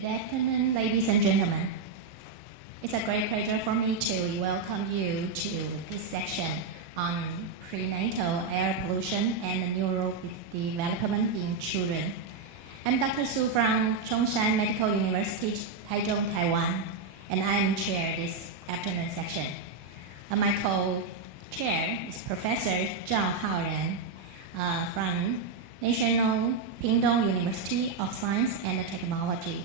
Good afternoon, ladies and gentlemen. It's a great pleasure for me to welcome you to this section on prenatal air pollution and neurodevelopment in children. I'm Dr. Su from Zhongshan Medical University, Taichung, Taiwan, and I'm chair this afternoon section. My co-chair is Professor Zhao Haoren from National Pingdong University of Science and Technology.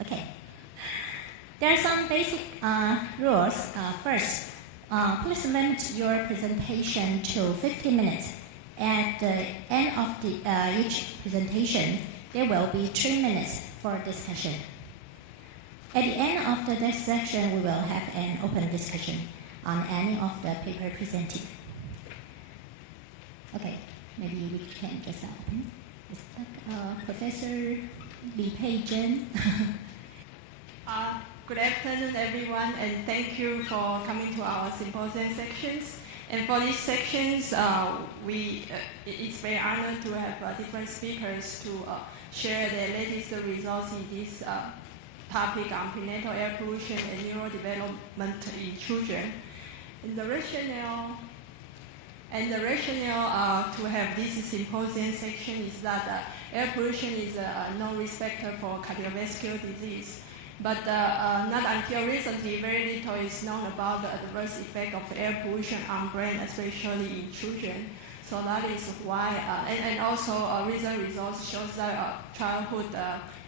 Okay. There are some basic rules. First, please limit your presentation to 50 minutes. At the end of each presentation, there will be 3 minutes for discussion. At the end of the next section, we will have an open discussion on any of the paper presented. Okay, maybe we can just open. Professor Li Pei Zhen. Good afternoon, everyone, and thank you for coming to our symposium sections. And for these sections, it's very honored to have different speakers to share their latest results in this topic on prenatal air pollution and neurodevelopment in children. And the rationale to have this symposium section is that air pollution is no respecter for cardiovascular disease. But not until recently, very little is known about the adverse effect of air pollution on brain, especially in children. So that is why, and also recent results shows that childhood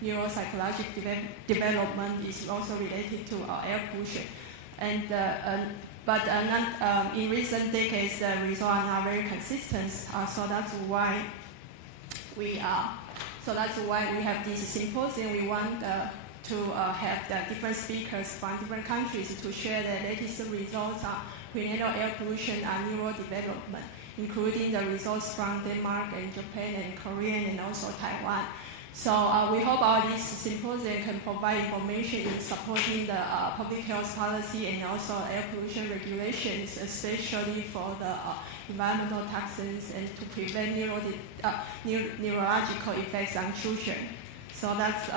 neuropsychological development is also related to air pollution. And but in recent decades, the results are not very consistent. So that's why we have this symposium. We want to have the different speakers from different countries to share the latest results on prenatal air pollution and neurodevelopment, including the results from Denmark and Japan and Korea and also Taiwan. So we hope this symposium can provide information in supporting the public health policy and also air pollution regulations, especially for the environmental toxins and to prevent neurological effects on children. So that's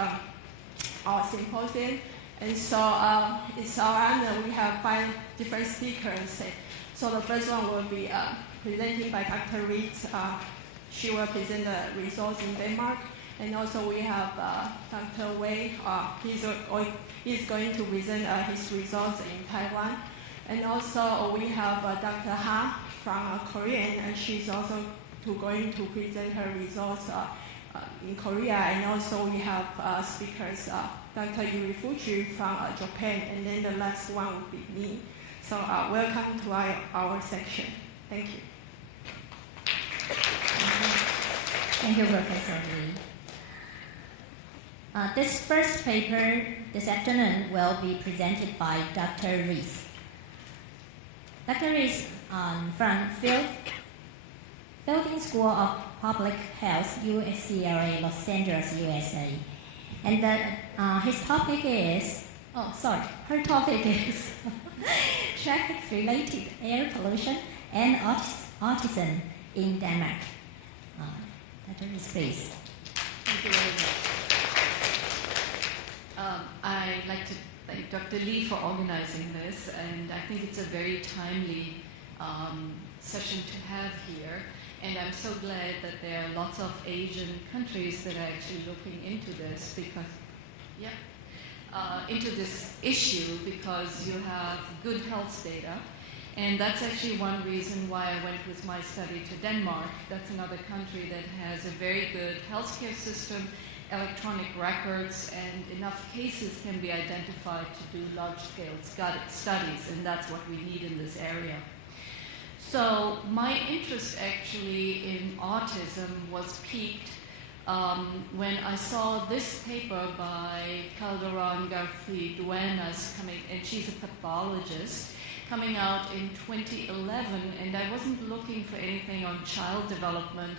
our symposium. And so it's our honor. We have 5 different speakers. So the first one will be presented by Dr. Ritz. She will present the results in Denmark. And also we have Dr. Wei. He's going to present his results in Taiwan. And also we have Dr. Ha from Korea, and she's also going to present her results in Korea. And also we have speakers, Dr. Yuri Fuji from Japan, and then the last one will be me. So welcome to our section. Thank you. Thank you, Professor Li. This first paper this afternoon will be presented by Dr. Rees. Dr. Rees from Fielding School of Public Health, UCLA, Los Angeles, USA. And her topic is traffic-related air pollution and autism in Denmark. Dr. Rees, please. Thank you very much. I'd like to thank Dr. Li for organizing this, and I think it's a very timely session to have here. And I'm so glad that there are lots of Asian countries that are actually looking into this into this issue, because you have good health data. And that's actually one reason why I went with my study to Denmark. That's another country that has a very good healthcare system, electronic records, and enough cases can be identified to do large-scale studies, and that's what we need in this area. So my interest actually in autism was piqued when I saw this paper by Calderon Garcia-Duenas coming, and she's a pathologist, coming out in 2011, and I wasn't looking for anything on child development.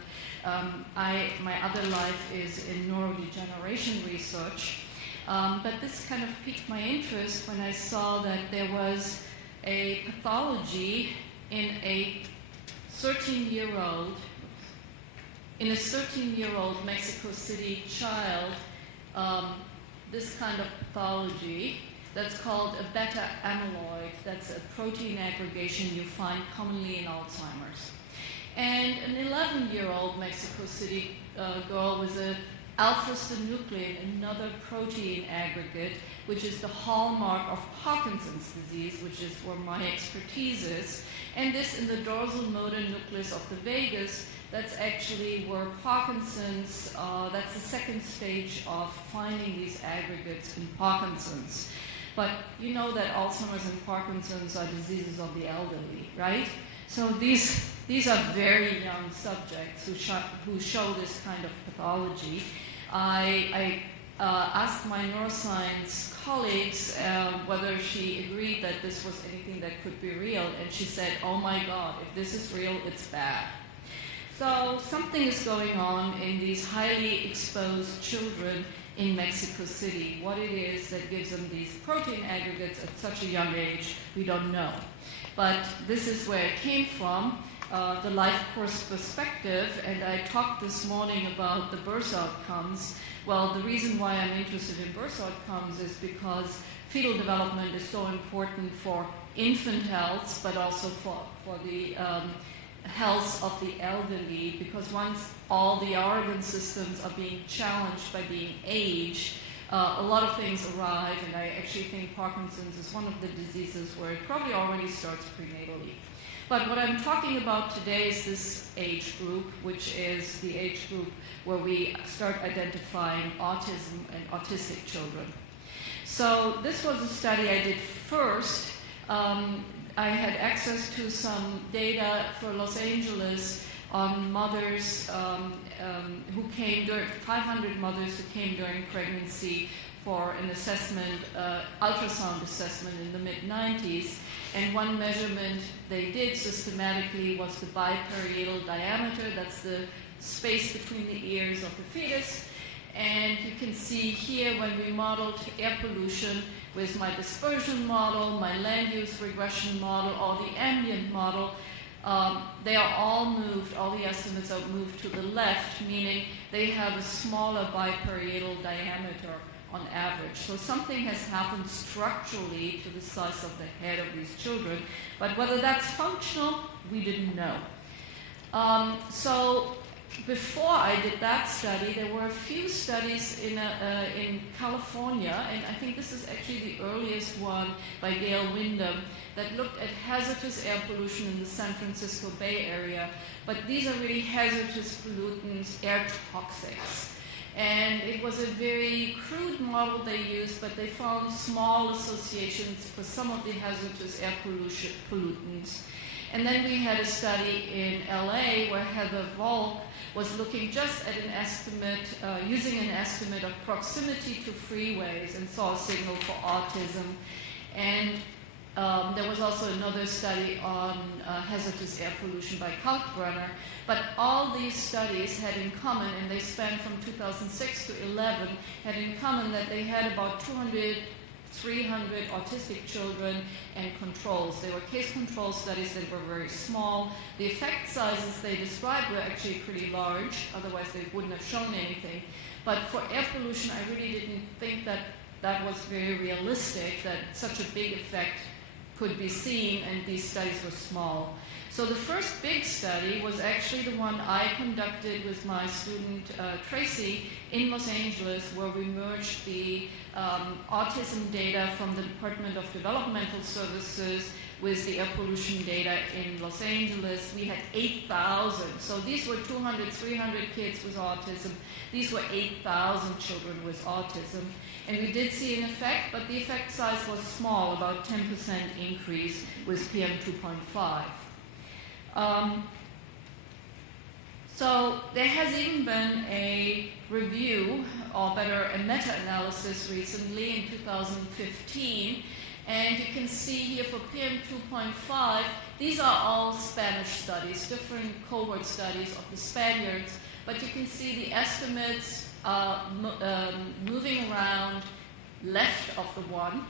My other life is in neurodegeneration research, but this kind of piqued my interest when I saw that there was a pathology in a 13-year-old in a 13-year-old Mexico City child this kind of pathology that's called a beta amyloid. That's a protein aggregation you find commonly in Alzheimer's. And an 11-year-old Mexico City girl with an alpha-synuclein, another protein aggregate, which is the hallmark of Parkinson's disease, which is where my expertise is. And this in the dorsal motor nucleus of the vagus, that's actually where Parkinson's, that's the second stage of finding these aggregates in Parkinson's. But you know that Alzheimer's and Parkinson's are diseases of the elderly, right? So these are very young subjects who show this kind of pathology. I asked my neuroscience colleagues whether she agreed that this was anything that could be real, and she said, oh my God, if this is real, it's bad. So something is going on in these highly exposed children in Mexico City. What it is that gives them these protein aggregates at such a young age, we don't know. But this is where it came from, the life course perspective, and I talked this morning about the birth outcomes. Well, the reason why I'm interested in birth outcomes is because fetal development is so important for infant health, but also for the health of the elderly, because once all the organ systems are being challenged by being aged, a lot of things arrive, and I actually think Parkinson's is one of the diseases where it probably already starts prenatally. But what I'm talking about today is this age group, which is the age group where we start identifying autism and autistic children. So this was a study I did first. I had access to some data for Los Angeles on mothers who came during, 500 mothers who came during pregnancy for an assessment, ultrasound assessment in the mid-90s. And one measurement they did systematically was the biparietal diameter. That's the space between the ears of the fetus. And you can see here when we modeled air pollution with my dispersion model, my land use regression model, or the ambient model, they are all moved, all the estimates are moved to the left, meaning they have a smaller biparietal diameter on average. So something has happened structurally to the size of the head of these children, but whether that's functional, we didn't know. So before I did that study, there were a few studies in California, and I think this is actually the earliest one by Gail Wyndham, that looked at hazardous air pollution in the San Francisco Bay Area. But these are really hazardous pollutants, air toxics. And it was a very crude model they used, but they found small associations for some of the hazardous air pollutants. And then we had a study in LA where Heather Volk was looking just at an estimate, using an estimate of proximity to freeways, and saw a signal for autism. And there was also another study on hazardous air pollution by Kalkbrenner. But all these studies had in common, and they spanned from 2006 to 11, had in common that they had about 200, 300 autistic children and controls. They were case control studies that were very small. The effect sizes they described were actually pretty large, otherwise they wouldn't have shown anything. But for air pollution, I really didn't think that that was very realistic, that such a big effect could be seen, and these studies were small. So the first big study was actually the one I conducted with my student Tracy in Los Angeles, where we merged the autism data from the Department of Developmental Services with the air pollution data in Los Angeles. We had 8,000. So these were 200, 300 kids with autism. These were 8,000 children with autism. And we did see an effect, but the effect size was small, about 10% increase with PM 2.5. So there has even been a review, or better, a meta-analysis recently in 2015, and you can see here for PM 2.5, these are all Spanish studies, different cohort studies of the Spaniards, but you can see the estimates moving around left of the one,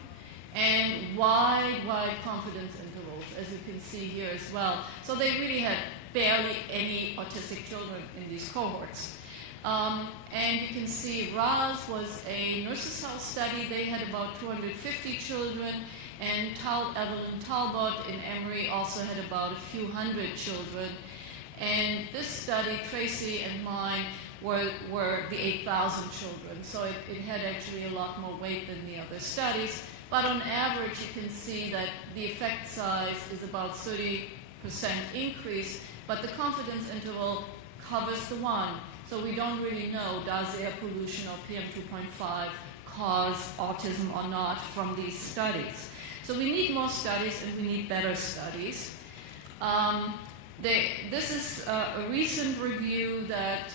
and wide confidence intervals, as you can see here as well. So they really had barely any autistic children in these cohorts. And you can see RAS was a nurses' health study. They had about 250 children, and Evelyn Talbot in Emory also had about a few hundred children. And this study, Tracy and mine, were the 8,000 children. So it had actually a lot more weight than the other studies. But on average, you can see that the effect size is about 30% increase, but the confidence interval covers the one. So we don't really know, does air pollution or PM2.5 cause autism or not from these studies. So we need more studies, and we need better studies. This is a recent review that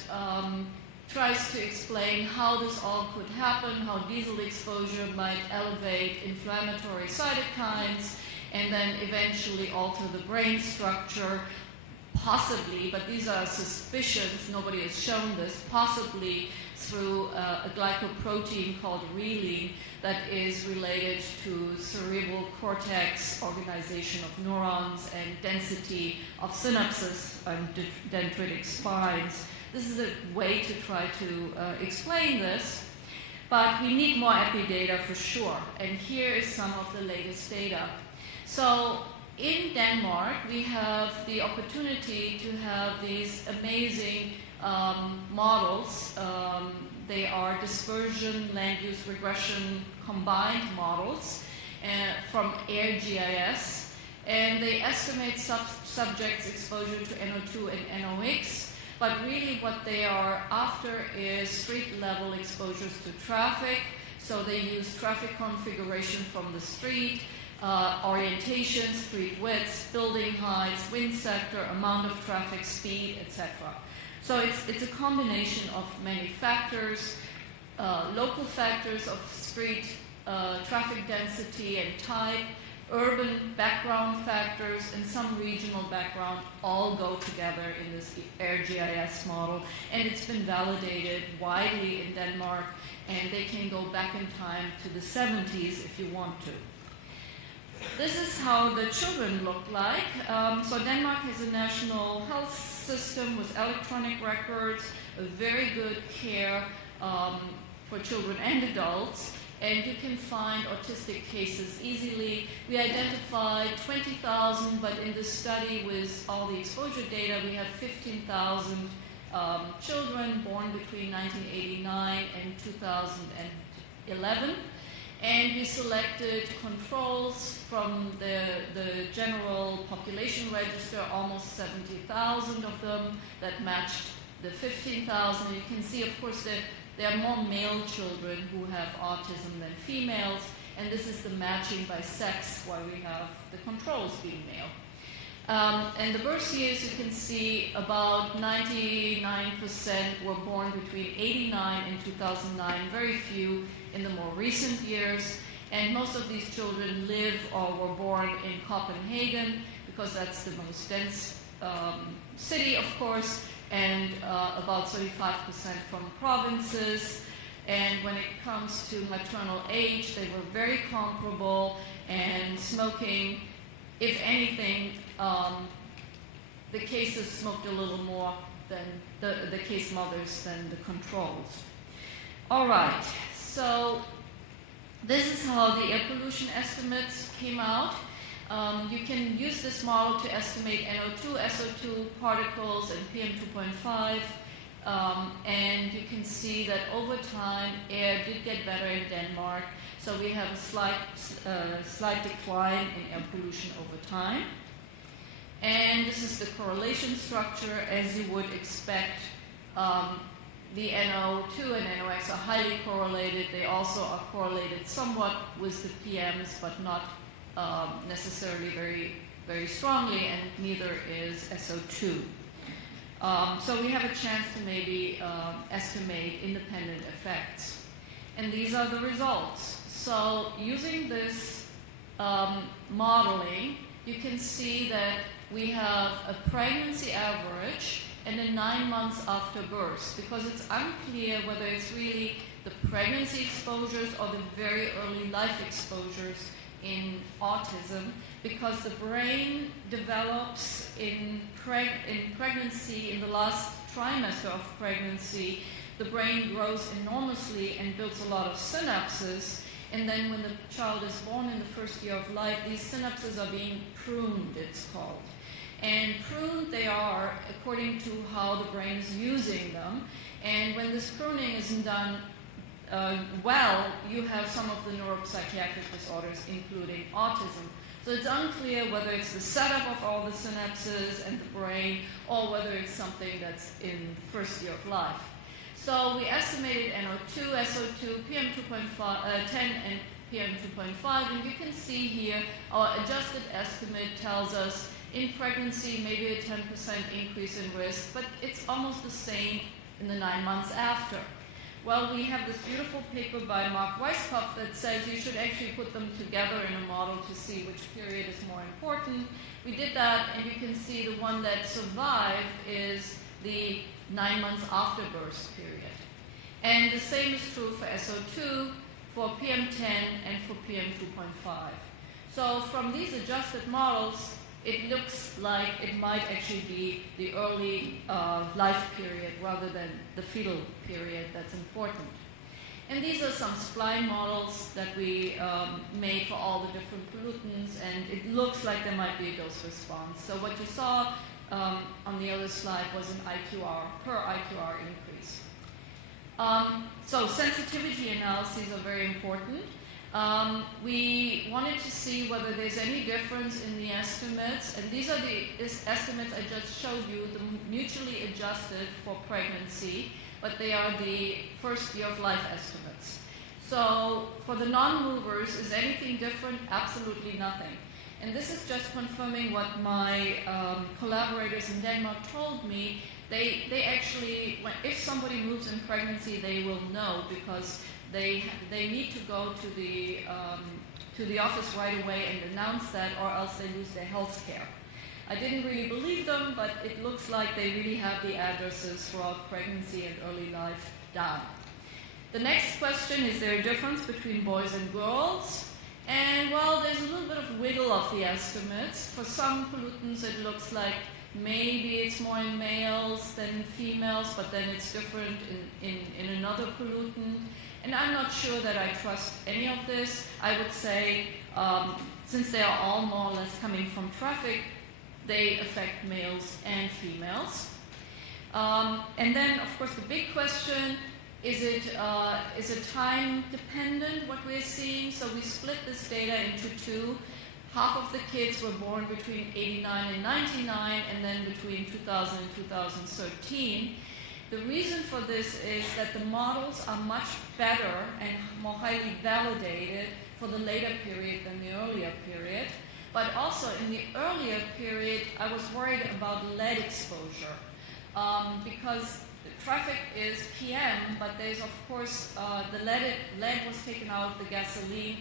tries to explain how this all could happen, how diesel exposure might elevate inflammatory cytokines, and then eventually alter the brain structure, possibly, but these are suspicions, nobody has shown this, possibly through a glycoprotein called reelin that is related to cerebral cortex organization of neurons and density of synapses and dendritic spines. This is a way to try to explain this, but we need more epi data for sure, and here is some of the latest data. So in Denmark, we have the opportunity to have these amazing models. They are dispersion, land use regression combined models from AirGIS, and they estimate subjects' exposure to NO2 and NOx, but really what they are after is street-level exposures to traffic. So they use traffic configuration from the street, orientation, street widths, building heights, wind sector, amount of traffic, speed, etc. So it's a combination of many factors, local factors of street traffic density and type, urban background factors, and some regional background all go together in this AirGIS model. And it's been validated widely in Denmark, and they can go back in time to the 70s if you want to. This is how the children look like. So Denmark has a national health system with electronic records, a very good care for children and adults, and you can find autistic cases easily. We identified 20,000, but in this study with all the exposure data, we have 15,000 children born between 1989 and 2011. And we selected controls from the general population register, almost 70,000 of them that matched the 15,000. You can see, of course, that there are more male children who have autism than females, and this is the matching by sex, why we have the controls being male. And the birth years, you can see about 99% were born between 89 and 2009, very few in the more recent years. And most of these children live or were born in Copenhagen, because that's the most dense city, of course, and about 35% from provinces. And when it comes to maternal age, they were very comparable, and smoking, if anything, the cases smoked a little more than the case mothers than the controls. All right, so this is how the air pollution estimates came out. You can use this model to estimate NO2, SO2 particles and PM2.5, and you can see that over time air did get better in Denmark. So we have a slight decline in air pollution over time. And this is the correlation structure, as you would expect. The NO2 and NOx are highly correlated. They also are correlated somewhat with the PMs, but not necessarily very, very strongly, and neither is SO2. So we have a chance to maybe estimate independent effects. And these are the results. So using this modeling, you can see that we have a pregnancy average and then 9 months after birth, because it's unclear whether it's really the pregnancy exposures or the very early life exposures in autism because the brain develops in pregnancy, in the last trimester of pregnancy. The brain grows enormously and builds a lot of synapses, and then when the child is born in the first year of life, these synapses are being pruned, it's called. And pruned they are according to how the brain is using them. And when this pruning isn't done well, you have some of the neuropsychiatric disorders, including autism. So it's unclear whether it's the setup of all the synapses and the brain, or whether it's something that's in the first year of life. So we estimated NO2, SO2, PM2.10, and PM2.5, and you can see here our adjusted estimate tells us in pregnancy maybe a 10% increase in risk, but it's almost the same in the 9 months after. Well, we have this beautiful paper by Mark Weisskopf that says you should actually put them together in a model to see which period is more important. We did that, and you can see the one that survived is the 9 months after birth period. And the same is true for SO2, for PM10, and for PM2.5. So from these adjusted models, it looks like it might actually be the early life period rather than the fetal period that's important. And these are some spline models that we made for all the different pollutants, and it looks like there might be a dose response. So what you saw on the other slide was an IQR, per IQR increase. So sensitivity analyses are very important. We wanted to see whether there's any difference in the estimates, and these are the estimates I just showed you, the mutually adjusted for pregnancy, but they are the first year of life estimates. So for the non-movers, is anything different? Absolutely nothing. And this is just confirming what my collaborators in Denmark told me. They actually, if somebody moves in pregnancy, they will know because they need to go to the office right away and announce that, or else they lose their health care. I didn't really believe them, but it looks like they really have the addresses throughout pregnancy and early life down. The next question, is there a difference between boys and girls? And well, there's a little bit of wiggle of the estimates. For some pollutants, it looks like maybe it's more in males than females, but then it's different in another pollutant. And I'm not sure that I trust any of this. I would say, since they are all more or less coming from traffic, they affect males and females. And then, of course, the big question, is it time dependent, what we're seeing? So we split this data into two. Half of the kids were born between 89 and 99, and then between 2000 and 2013. The reason for this is that the models are much better and more highly validated for the later period than the earlier period. But also in the earlier period, I was worried about lead exposure because traffic is PM, but there's of course the lead was taken out of the gasoline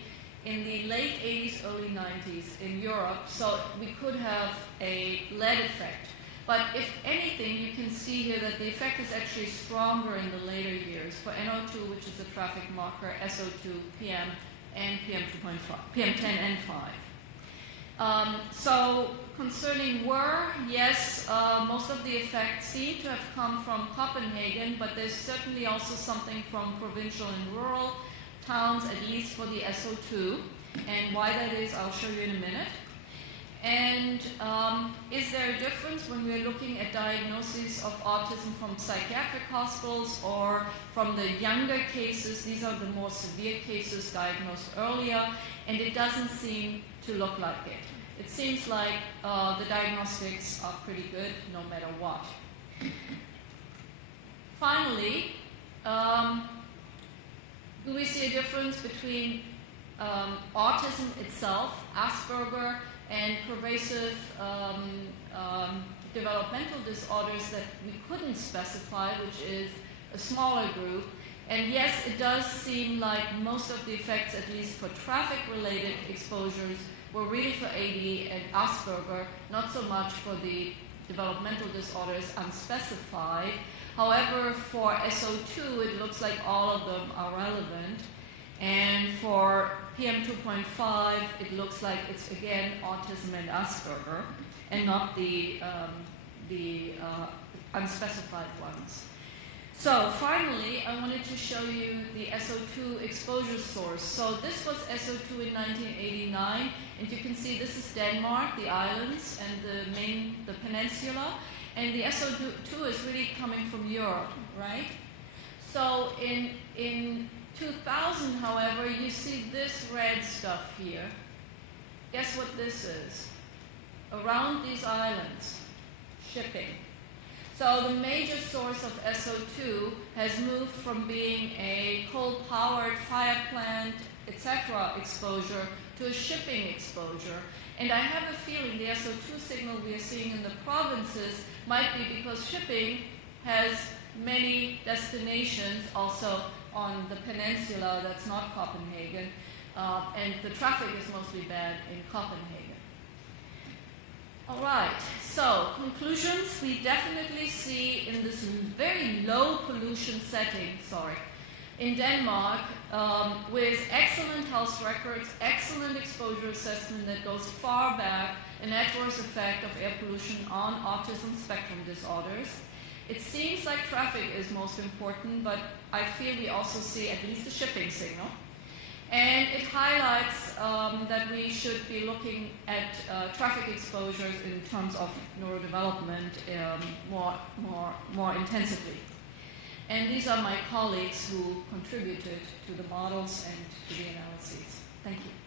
in the late 80s, early 90s in Europe, so we could have a lead effect. But if anything, you can see here that the effect is actually stronger in the later years for NO2, which is a traffic marker, SO2, PM, and PM2.5, PM10 and 5. So concerning yes, most of the effects seem to have come from Copenhagen, but there's certainly also something from provincial and rural towns, at least for the SO2. And why that is, I'll show you in a minute. And is there a difference when we're looking at diagnoses of autism from psychiatric hospitals or from the younger cases? These are the more severe cases diagnosed earlier, and it doesn't seem to look like it. It seems like the diagnostics are pretty good no matter what. Finally, do we see a difference between autism itself, Asperger, and pervasive developmental disorders that we couldn't specify, which is a smaller group? And yes, it does seem like most of the effects, at least for traffic-related exposures, were really for AD and Asperger, not so much for the developmental disorders unspecified. However, for SO2, it looks like all of them are relevant. And for PM2.5, it looks like it's again autism and Asperger, and not the unspecified ones. So finally, I wanted to show you the SO2 exposure source. So this was SO2 in 1989, and you can see this is Denmark, the islands, and the peninsula, and the SO2 is really coming from Europe, right? So in 2000, however, you see this red stuff here. Guess what this is? Around these islands, shipping. So the major source of SO2 has moved from being a coal-powered fire plant, etc. exposure to a shipping exposure. And I have a feeling the SO2 signal we are seeing in the provinces might be because shipping has many destinations also on the peninsula that's not Copenhagen, and the traffic is mostly bad in Copenhagen. All right, so conclusions, we definitely see in this very low pollution setting, in Denmark, with excellent health records, excellent exposure assessment that goes far back, an adverse effect of air pollution on autism spectrum disorders. It seems like traffic is most important, but I feel we also see at least a shipping signal. And it highlights that we should be looking at traffic exposures in terms of neurodevelopment more intensively. And these are my colleagues who contributed to the models and to the analyses. Thank you.